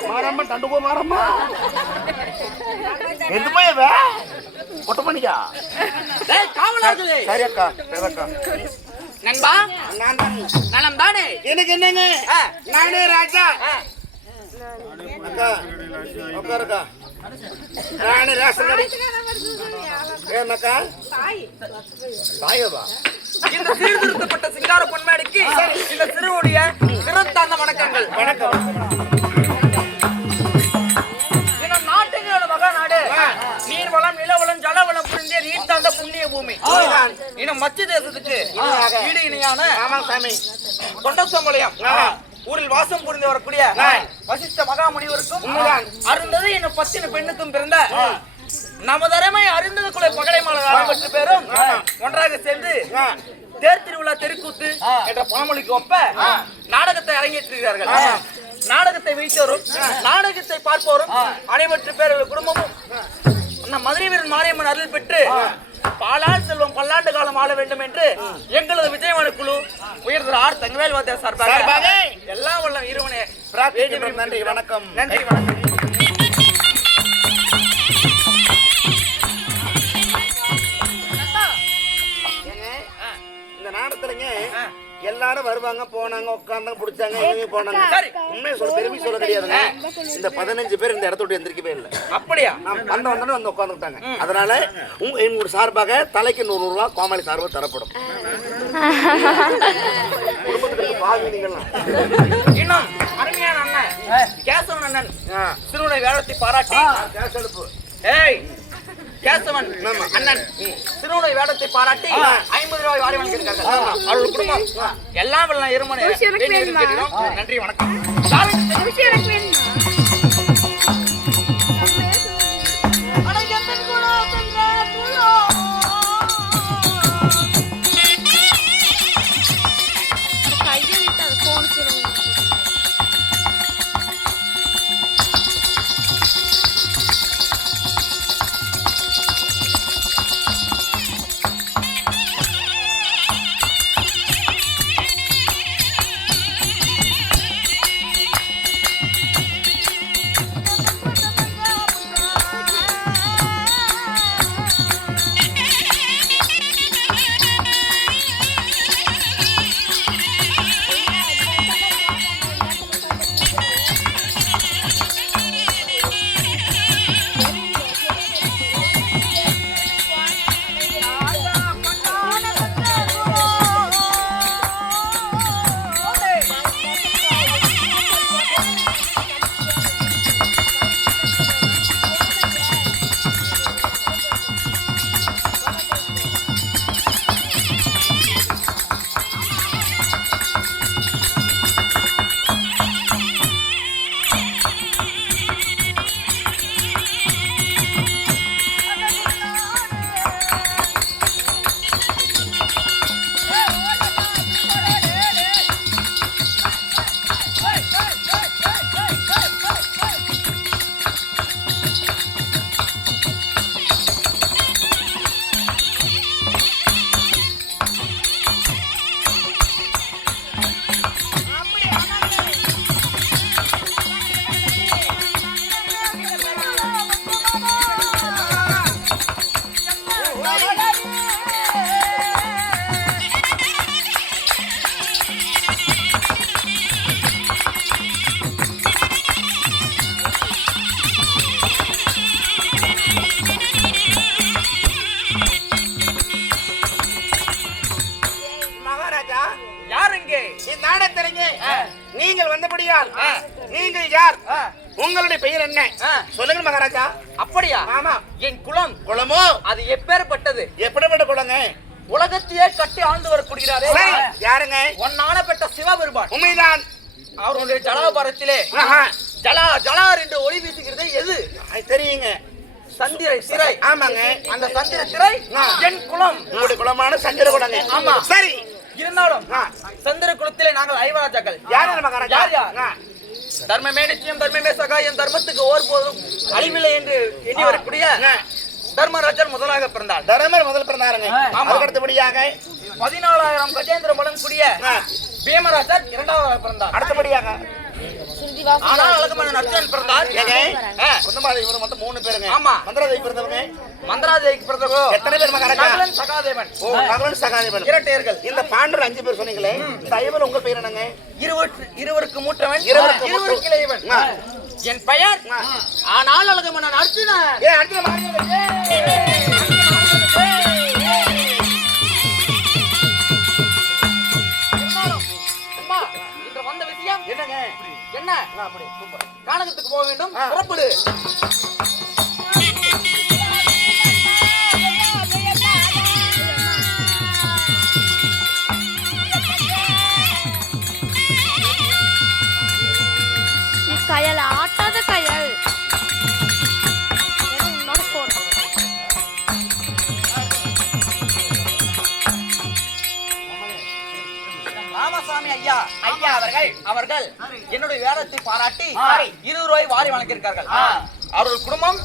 மாரம்மா தண்டுகோ மாரம்மா எது போயவே ஒட்ட பண்ணியா டேய் காவலர்களே சரி அக்கா பேரக்கா நண்பா நான் தான் நலம் தானே எனக்கு என்னங்க நானே ராஜா அக்கா உட்காருக்கா நானே ராசனடி ஏனக்கா தாயவா இந்த சீர்திருத்தப்பட்ட சிங்கார பொன்மேடைக்கு இந்த சிறுவுடைய சிறந்தாந்த வணக்கங்கள். வணக்கம். இன்னும் நாட்டுகளோட மகாநாடு நீர்வளம் நிலவளம் ஜலவளம் புரிந்திய நீர் தாழ்ந்த புண்ணிய பூமி. இன்னும் மத்திய தேசத்துக்கு ஈடு இணையான தொண்டசம்பளையம் ஊரில் வாசம் புரிந்து வரக்கூடிய வசிஷ்ட மகாமுனிவருக்கும் அருந்தது இன்னும் 10 பெண்ணுக்கும் பிறந்த நமது அருமை அருந்தது குலை பகடை மாலை பெற்று பேரும் ஒன்றாக சேர்ந்து தேர் திருவிழா தெருக்கூத்து என்ற பழமொழிக்கு ஒப்ப நாடகத்தை அரங்கேற்றுகிறார்கள். நாடகத்தை வைத்தோரும் நாடகத்தை பார்ப்போரும் அனைவற்று பேர்கள் குடும்பமும் மதுரை வீரன் மாரியம்மன் அருள் பெற்று பாலால் செல்வம் பல்லாண்டு காலம் ஆள வேண்டும் என்று எங்களது விஜயவாணி குழு உயர்ந்த ஆர் தங்கவேல் வாத்தியார் சார்பாக எல்லாம் வல்ல இருவனே நன்றி வணக்கம். நன்றி வணக்கம். இந்த நாடகத்துலங்க எல்லாரும் வருவாங்க போனாங்க உட்கார்ந்தாங்க பிடிச்சாங்க எங்க போனாங்க. சரி. உண்மையை சொல்ல பெருமை சொல்ல கிடையாதுங்க. இந்த 15 பேர் இந்த இடத்த விட்டு எந்திரிக்கவே இல்லை. அப்படியா? வந்தோடனே வந்து உட்காந்துட்டாங்க. அதனால உங்க சார்பாக தலைக்கு 100 ரூபாய் கோமாளி சார்பாக தரப்படும். குடும்பத்துக்கு பாவி நீங்களாம். இன்னும் அருமையான அண்ணன் கேசவன் அண்ணன் சிறுவனை வேடத்தை பாராட்டி கேஸ் அடுப்பு. ஏய் கேசவன் அண்ணன் சிறுவனை வேடத்தை பாராட்டி 50 ரூபாய் வாரி வழங்கியிருக்காங்க. அவர்கள் குடும்பம் எல்லாம் வல்ல இருமனை நன்றி வணக்கம். நீங்கள் வந்தபடியால் நீங்கள் யார்? உங்களுடைய பெயர் என்ன? சொல்லுங்க மகாராஜா. அப்படியா? ஆமா. என் குலம். குலமோ? அது எப்பேற்பட்டது? எப்படிப்பட்ட குலங்க? உலகத்தையே கட்டி ஆழ்ந்து வரக்கூடியதாரே யாருங்க? ஒன்னான பெற்ற சிவபெருமான். உண்மைதான். அவருடைய ஜலாபாரத்திலே ஜலா ஜலார் என்று ஒளி வீசுகிறது எது? தெரியுங்க. சந்திர திரை. ஆமாங்க. அந்த சந்திர திரை என் குலம். உங்களுடைய குலமான சந்திர குலங்க. ஆமா. சரி. இருந்தாலும் சந்திர குலத்திலே நாங்கள் ஐவராஜாக்கள். யார் மகாராஜா? யார் யார்? தர்மமே நிச்சயம் தர்மமே சகாயம் தர்மத்துக்கு ஒருபோதும் அழிவில்லை என்று எண்ணி வரக்கூடிய தர்மராஜன் முதலாக பிறந்தார். தர்மர் முதல் பிறந்தாருங்க. அதுக்கு அடுத்தபடியாக 14,000 கஜேந்திர பலம் கூடிய பீமராஜர் இரண்டாவதாக பிறந்தார். அடுத்தபடியாக ஆனால் அழகமன்னன் அர்ஜுனன் பிறந்தார். குந்தமாதேவி இவர் மொத்தம் 3 பேருங்க. ஆமா. மந்திராதேவி பிறந்தவங்க. மந்திராதேவிக்கு பிறந்தவோ எத்தனை பேர் மகாராஜா? மகளன் சகாதேவன். ஓ, மகளன் சகாதேவன். இரட்டையர்கள். இந்த பாண்டவர் 5 பேர் சொன்னீங்களே. இந்த ஐவர் உங்க பேர் என்னங்க? இருவருக்கு மூற்றவன், இருவருக்கு இளையவன். என் பெயர் ஆனால் அழகமன்னன் அர்ஜுனன். ஏ அர்ஜுனன். இன்று வந்த விஷயம் என்னங்க? என்ன? அப்படி சூப்பர். கானகத்துக்கு போக வேண்டும். புறப்படு. கயல் ஆட்டாத கயல் ராமசாமி ஐயா அவர்கள் என்னுடைய வேடத்தை பாராட்டி 20 ரூபாய் வாரி வழங்கியிருக்கார்கள். அவர்கள் குடும்பம்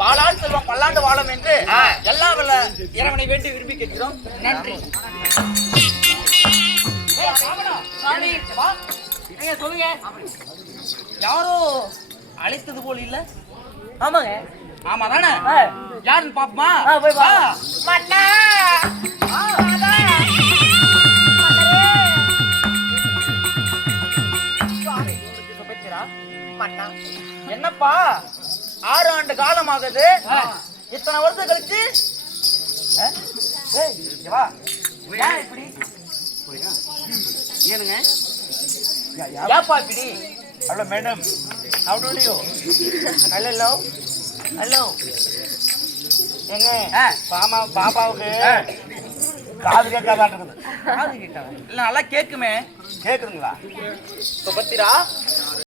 பாலால் செல்வம் பல்லாண்டு வாழும் என்று எல்லா வல்ல இறைவனை வேண்டி விரும்பி கேட்கிறோம். நன்றி. சொல்லுங்க. யாரோ அழைத்தது போல் இல்ல? ஆமாங்க. ஆமா தானே? யாருன்னு பாப்போமா? போய் பா. மன்னா. என்னப்பா 6 ஆண்டு காலம் ஆகுது, இத்தனை வருஷம் கழிச்சு ஏய், இங்க வா. ஏன் இப்படி ஏனுங்க ஏப்பா இப்படி? Hello madam, how do you? Hello hello ஏங்க பாப்பாவுக்கு காது கேட்காதான் இருக்குது. காது கேட்காது இல்ல, நல்லா கேக்குமே. கேக்குதுங்களா? சுபத்திரா,